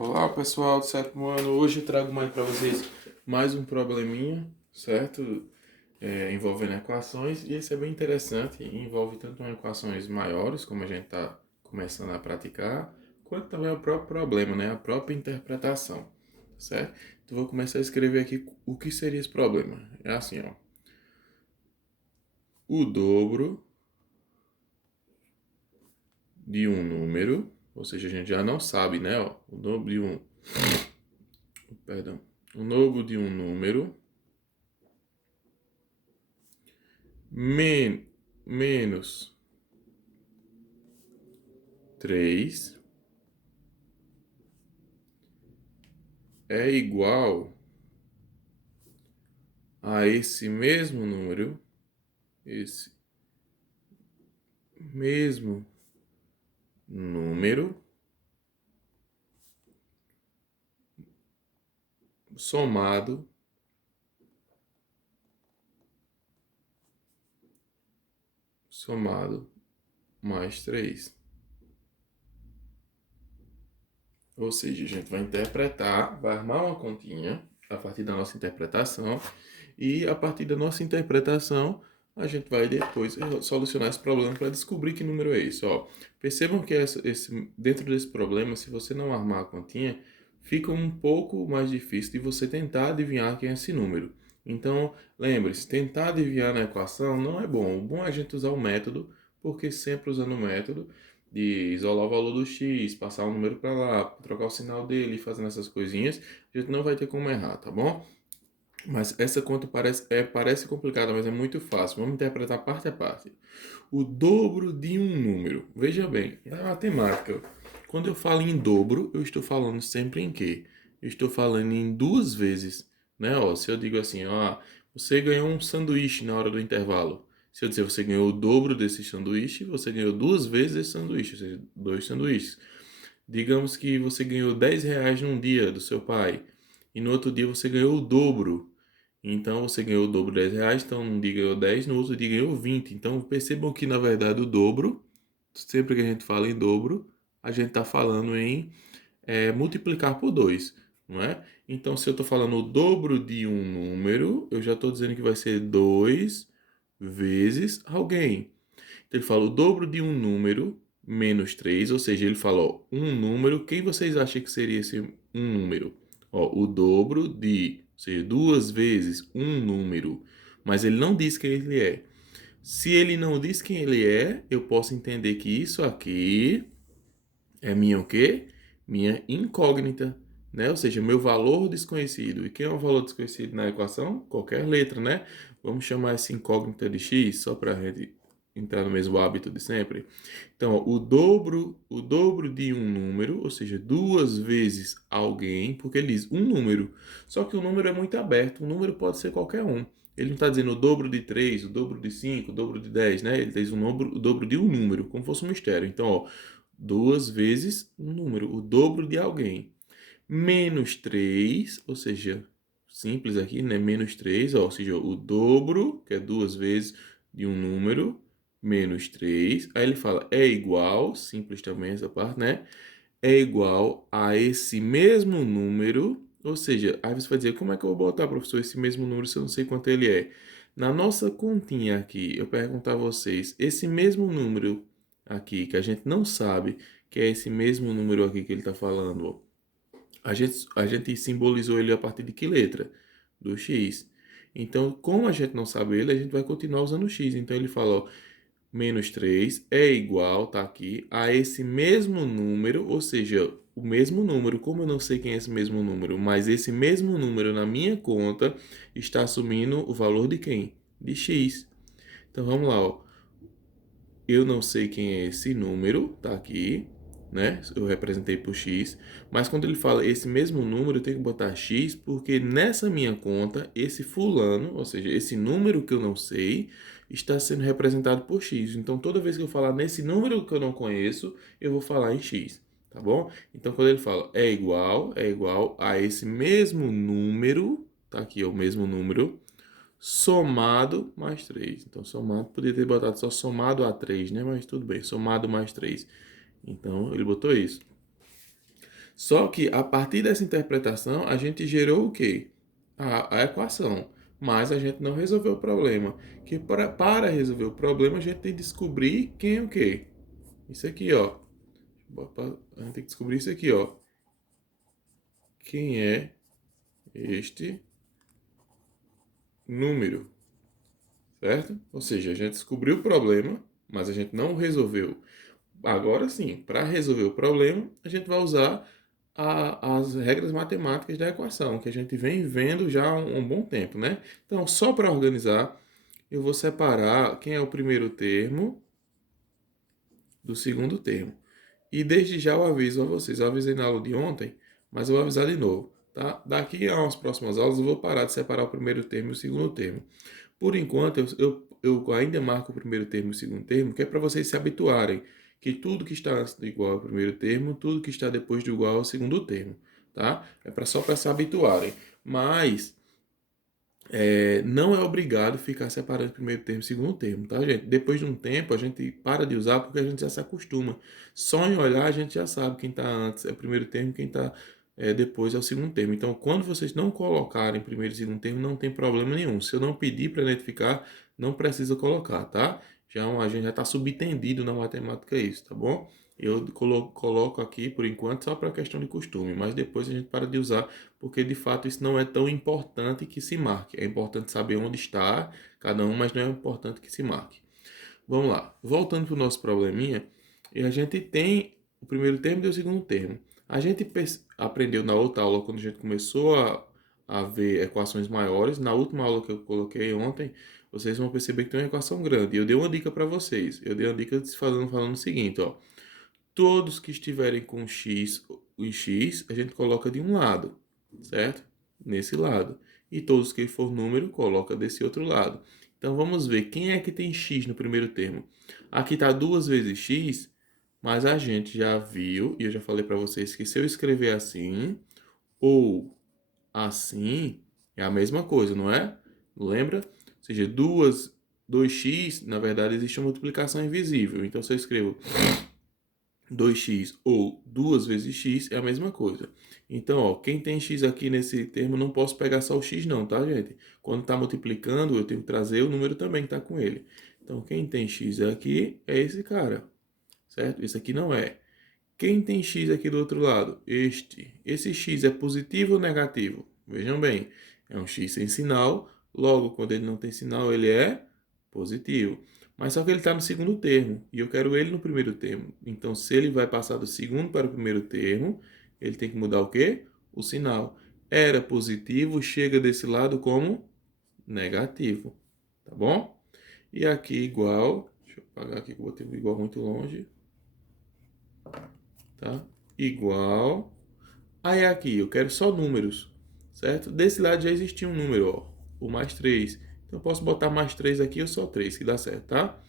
Olá pessoal do sétimo ano, hoje eu trago mais para vocês mais um probleminha, certo? Envolvendo equações, e esse é bem interessante, envolve tanto equações maiores, como a gente está começando a praticar, quanto também o próprio problema, né? A própria interpretação, certo? Então vou começar a escrever aqui o que seria esse problema. É assim, ó. O dobro de um número, ou seja, a gente já não sabe, né? Ó, o dobro de um, perdão, o dobro de um número men menos 3 é igual a esse mesmo número somado mais 3. Ou seja, a gente vai interpretar, vai armar uma continha a partir da nossa interpretação, e a partir da nossa interpretação a gente vai depois solucionar esse problema para descobrir que número é esse. Ó, percebam que dentro desse problema, se você não armar a continha, fica um pouco mais difícil de você tentar adivinhar quem é esse número. Então, lembre-se, tentar adivinhar na equação não é bom. O bom é a gente usar o método, porque sempre usando o método, de isolar o valor do x, passar o número para lá, trocar o sinal dele e fazendo essas coisinhas, a gente não vai ter como errar, tá bom? Mas essa conta parece complicada, mas é muito fácil. Vamos interpretar parte a parte. O dobro de um número. Veja bem, na matemática, quando eu falo em dobro, eu estou falando sempre em quê? Eu estou falando em duas vezes, né? Ó, se eu digo assim, ó, você ganhou um sanduíche na hora do intervalo. Se eu dizer você ganhou o dobro desse sanduíche, você ganhou duas vezes esse sanduíche, ou seja, dois sanduíches. Digamos que você ganhou R$ 10 num dia do seu pai e no outro dia você ganhou o dobro. Então você ganhou o dobro de R$ 10, então num dia ganhou 10, no outro dia ganhou 20. Então percebam que na verdade o dobro, sempre que a gente fala em dobro, a gente está falando em multiplicar por 2, não é? Então se eu estou falando o dobro de um número, eu já estou dizendo que vai ser 2 vezes alguém. Então ele fala o dobro de um número menos 3, ou seja, ele fala ó, um número, quem vocês acham que seria esse um número? Ó, o dobro de, ou seja, duas vezes um número, mas ele não diz quem ele é. Se ele não diz quem ele é, eu posso entender que isso aqui é minha o quê? Minha incógnita, né? Ou seja, meu valor desconhecido. E quem é o valor desconhecido na equação? Qualquer letra, né? Vamos chamar essa incógnita de x, só para a gente entrar no mesmo hábito de sempre. Então, ó, o dobro de um número, ou seja, duas vezes alguém, porque ele diz um número. Só que o número é muito aberto, um número pode ser qualquer um. Ele não está dizendo o dobro de 3, o dobro de 5, o dobro de 10, né? Ele diz o dobro de um número, como fosse um mistério. Então, ó, duas vezes um número, o dobro de alguém. Menos 3, ou seja, simples aqui, né? Menos 3, ó, ou seja, o dobro, que é duas vezes de um número, menos 3. Aí ele fala, é igual, simples também essa parte, né? É igual a esse mesmo número, ou seja, aí você vai dizer, como é que eu vou botar, professor, esse mesmo número se eu não sei quanto ele é? Na nossa continha aqui, eu pergunto a vocês, esse mesmo número aqui, que a gente não sabe que é esse mesmo número aqui que ele está falando, ó, a gente simbolizou ele a partir de que letra? Do x. Então, como a gente não sabe ele, a gente vai continuar usando o x. Então, ele fala, ó, menos 3 é igual, tá aqui, a esse mesmo número, ou seja, o mesmo número, como eu não sei quem é esse mesmo número, mas esse mesmo número na minha conta está assumindo o valor de quem? De x. Então vamos lá, ó. Eu não sei quem é esse número, tá aqui, né? Eu representei por x, mas quando ele fala esse mesmo número, eu tenho que botar x, porque nessa minha conta, esse fulano, ou seja, esse número que eu não sei, está sendo representado por x. Então, toda vez que eu falar nesse número que eu não conheço, eu vou falar em x, tá bom? Então, quando ele fala é igual a esse mesmo número, tá aqui, é o mesmo número, somado mais 3. Então, somado, podia ter botado só somado a 3, né? Mas tudo bem, somado mais 3. Então, ele botou isso. Só que a partir dessa interpretação, a gente gerou o quê? A equação. Mas a gente não resolveu o problema. Que para resolver o problema, a gente tem que descobrir quem é o quê? Isso aqui, ó. A gente tem que descobrir isso aqui, ó. Quem é este número? Certo? Ou seja, a gente descobriu o problema, mas a gente não resolveu. Agora sim, para resolver o problema, a gente vai usar as regras matemáticas da equação, que a gente vem vendo já há um bom tempo, né? Então, só para organizar, eu vou separar quem é o primeiro termo do segundo termo. E desde já eu aviso a vocês, eu avisei na aula de ontem, mas eu vou avisar de novo, tá? Daqui a umas próximas aulas eu vou parar de separar o primeiro termo e o segundo termo. Por enquanto, eu ainda marco o primeiro termo e o segundo termo, que é para vocês se habituarem que tudo que está antes do igual ao primeiro termo, tudo que está depois do igual ao segundo termo, tá? É só para se habituarem. Mas não é obrigado ficar separando primeiro termo e segundo termo, tá, gente? Depois de um tempo, a gente para de usar porque a gente já se acostuma. Só em olhar, a gente já sabe quem está antes é o primeiro termo, quem está depois é o segundo termo. Então, quando vocês não colocarem primeiro e segundo termo, não tem problema nenhum. Se eu não pedir para identificar, não precisa colocar, tá? A gente já está subentendido na matemática isso, tá bom? Eu coloco aqui por enquanto só para questão de costume, mas depois a gente para de usar porque de fato isso não é tão importante que se marque. É importante saber onde está cada um, mas não é importante que se marque. Vamos lá, voltando para o nosso probleminha, e a gente tem o primeiro termo e o segundo termo. A gente aprendeu na outra aula, quando a gente começou a ver equações maiores, na última aula que eu coloquei ontem, vocês vão perceber que tem uma equação grande. E eu dei uma dica para vocês. Eu dei uma dica falando o seguinte, ó. Todos que estiverem com x, o x, a gente coloca de um lado, certo? Nesse lado. E todos que for número, coloca desse outro lado. Então vamos ver quem é que tem x no primeiro termo. Aqui está 2 vezes x, mas a gente já viu, e eu já falei para vocês que se eu escrever assim ou assim, é a mesma coisa, não é? Lembra? Ou seja, 2x, na verdade, existe uma multiplicação invisível. Então se eu escrevo 2x ou 2 vezes x é a mesma coisa. Então, ó, quem tem x aqui nesse termo, não posso pegar só o x não, tá, gente? Quando está multiplicando, eu tenho que trazer o número também que está com ele. Então, quem tem x aqui é esse cara, certo? Esse aqui não é. Quem tem x aqui do outro lado? Este. Esse x é positivo ou negativo? Vejam bem, é um x sem sinal, logo, quando ele não tem sinal, ele é positivo. Mas só que ele está no segundo termo, e eu quero ele no primeiro termo. Então, se ele vai passar do segundo para o primeiro termo, ele tem que mudar o quê? O sinal. Era positivo, chega desse lado como negativo, tá bom? E aqui igual, deixa eu apagar aqui que eu botei o igual muito longe, tá? Igual. Aí aqui, eu quero só números, certo? Desse lado já existia um número, ó, o mais 3. Então eu posso botar mais 3 aqui ou só 3, que dá certo, tá?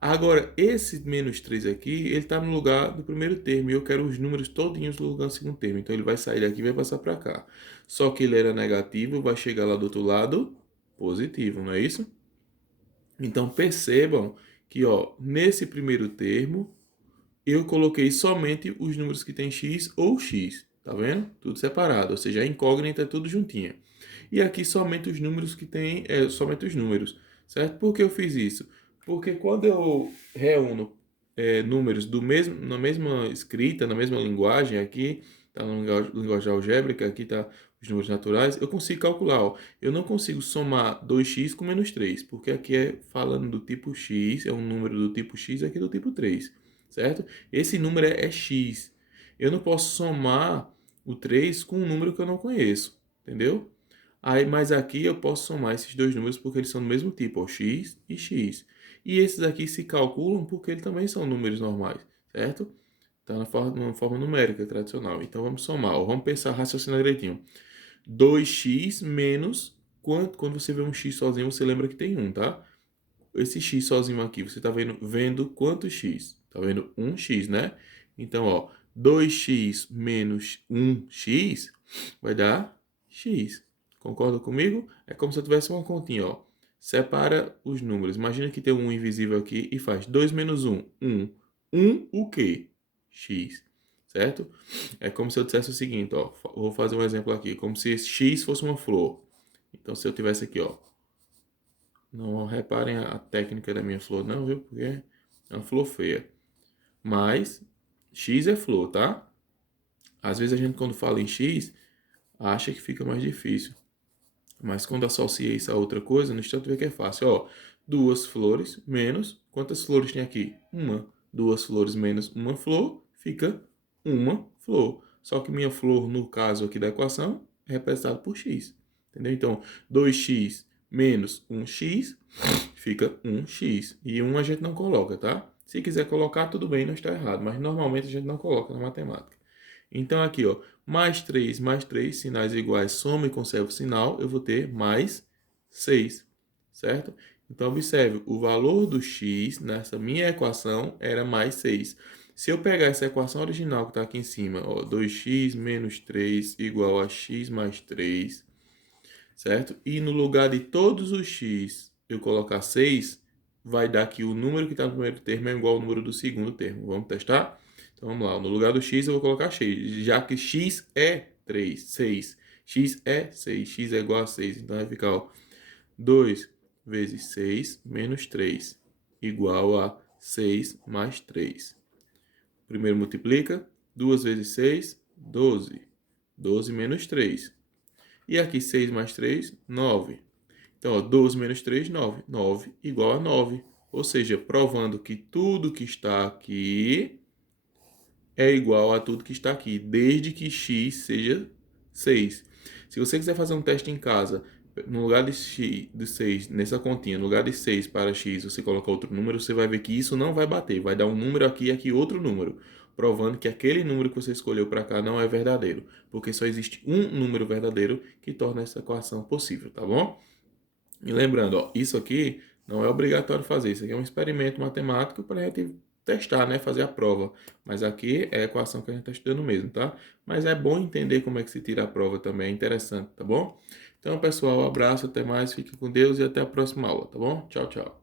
Agora, esse menos 3 aqui, ele está no lugar do primeiro termo e eu quero os números todinhos no lugar do segundo termo. Então ele vai sair daqui e vai passar para cá. Só que ele era negativo, vai chegar lá do outro lado positivo, não é isso? Então percebam que, ó, nesse primeiro termo, eu coloquei somente os números que tem x ou x, tá vendo? Tudo separado, ou seja, a incógnita é tudo juntinha. E aqui somente os números que tem, somente os números, certo? Por que eu fiz isso? Porque quando eu reúno números na mesma escrita, na mesma linguagem, aqui está na linguagem algébrica, aqui está os números naturais, eu consigo calcular, ó. Eu não consigo somar 2x com menos 3, porque aqui é falando do tipo x, é um número do tipo x, aqui do tipo 3, certo? Esse número é x. Eu não posso somar o 3 com um número que eu não conheço, entendeu? Aí, mas aqui eu posso somar esses dois números porque eles são do mesmo tipo, ó, x e x. E esses aqui se calculam porque eles também são números normais, certo? Está numa forma numérica tradicional. Então vamos somar, ó, vamos pensar, raciocinar direitinho. 2x menos, quando você vê um x sozinho, você lembra que tem um, tá? Esse x sozinho aqui, você está vendo quantos x? Está vendo 1x, né? Então, ó, 2x menos 1x vai dar x. Concorda comigo? É como se eu tivesse uma continha, ó. Separa os números. Imagina que tem um invisível aqui e faz 2 menos 1, 1. 1 o quê? X. certo? É como se eu dissesse o seguinte, ó, vou fazer um exemplo aqui, como se x fosse uma flor. Então, se eu tivesse aqui, ó, não reparem a técnica da minha flor não, viu? Porque é uma flor feia. Mas x é flor, tá? Às vezes a gente quando fala em x, acha que fica mais difícil. Mas quando associa isso a outra coisa, no instante vê que é fácil. Ó, duas flores menos... Quantas flores tem aqui? Uma. Duas flores menos uma flor, fica uma flor. Só que minha flor, no caso aqui da equação, é representada por x. Entendeu? Então, 2x menos 1x fica 1x. E 1 a gente não coloca, tá? Se quiser colocar, tudo bem, não está errado. Mas normalmente a gente não coloca na matemática. Então, aqui, ó, mais 3, sinais iguais, soma e conserva o sinal, eu vou ter mais 6, certo? Então, observe, o valor do x nessa minha equação era mais 6. Se eu pegar essa equação original que está aqui em cima, ó, 2x menos 3 igual a x mais 3, certo? E no lugar de todos os x eu colocar 6, vai dar que o número que está no primeiro termo é igual ao número do segundo termo. Vamos testar? Então vamos lá, no lugar do x eu vou colocar x, já que x é 3, 6. X é 6, x é igual a 6, então vai ficar, ó, 2 vezes 6 menos 3, igual a 6 mais 3. Primeiro multiplica, 2 vezes 6, 12. 12 menos 3. E aqui 6 mais 3, 9. Então, ó, 12 menos 3, 9. 9 igual a 9. Ou seja, provando que tudo que está aqui é igual a tudo que está aqui, desde que x seja 6. Se você quiser fazer um teste em casa, no lugar de x, de 6, nessa continha, no lugar de 6 para x, você colocar outro número, você vai ver que isso não vai bater. Vai dar um número aqui e aqui outro número, provando que aquele número que você escolheu para cá não é verdadeiro, porque só existe um número verdadeiro que torna essa equação possível, tá bom? E lembrando, ó, isso aqui não é obrigatório fazer, isso aqui é um experimento matemático para a gente testar, né, fazer a prova. Mas aqui é a equação que a gente está estudando mesmo, tá? Mas é bom entender como é que se tira a prova também, é interessante, tá bom? Então, pessoal, um abraço, até mais, fique com Deus e até a próxima aula, tá bom? Tchau, tchau.